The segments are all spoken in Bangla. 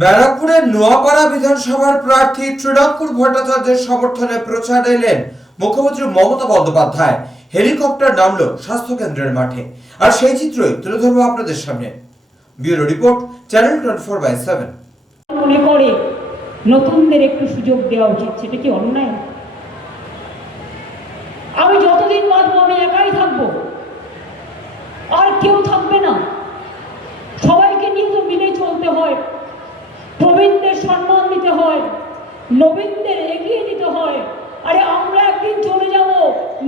ব্যারাকপুরের নোয়াপাড়া বিধানসভার প্রার্থী ত্রিনাঙ্কুর ভট্টাচার্যের সমর্থনে প্রচার এলেন মুখ্যমন্ত্রী মমতা বন্দ্যোপাধ্যায়। হেলিকপ্টার নামলো স্বাস্থ্য কেন্দ্রের মাঠে, আর সেই চিত্রই তুলে ধরবো আপনাদের সামনে। Bureau report, channel 24/7। মনে করে নতুনদের একটু সুযোগ দেওয়া উচিত, সেটা কি অন্যায়? আমি যতদিন বাঁচবো আমি একাই থাকবো, আর কেউ থাকবে না। সবাইকে নিয়ে তো মিলে চলতে হয়, প্রবীণদের সম্মান দিতে হয়, নবীনদের এগিয়ে দিতে হয়। আরে আমরা একদিন চলে যাব,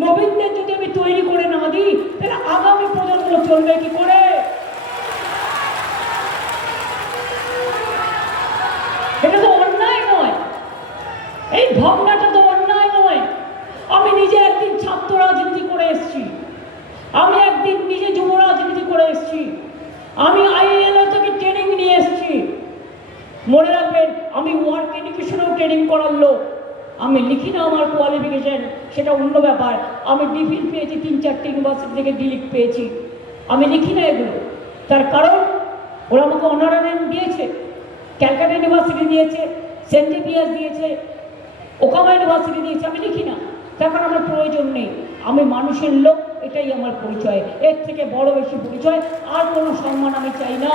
নবীনদের যদি আমি তৈরি করে না দিই তাহলে আগামী প্রজন্ম চলবে কি করে? এটা তো অন্যায় নয়, এই ভাবনাটা তো অন্যায় নয়। আমি নিজে একদিন ছাত্র রাজনীতি করে এসেছি, আমি একদিন নিজে যুব রাজনীতি করে এসেছি, আমি আইএলও থেকে ট্রেনিং নিয়ে এসেছি। মনে রাখবেন, আমি ওয়ার্ক এডুকেশনেও ট্রেনিং করার লোক। আমি লিখি না আমার কোয়ালিফিকেশন, সেটা অন্য ব্যাপার। আমি ডিফিল পেয়েছি, 3-4টে ইউনিভার্সিটি থেকে ডিলিট পেয়েছি। আমি লিখি না এগুলো, তার কারণ ওরা আমাকে অনারারিয়াম দিয়েছে, ক্যালকাটা ইউনিভার্সিটি দিয়েছে, সেন্ট জেভিয়ার্স দিয়েছে, ওকামা ইউনিভার্সিটি দিয়েছে। আমি লিখি না, তার কারণ আমার প্রয়োজন নেই। আমি মানুষের লোক, এটাই আমার পরিচয়। এর থেকে বড় বেশি পরিচয় আর কোনো সম্মান আমি চাই না।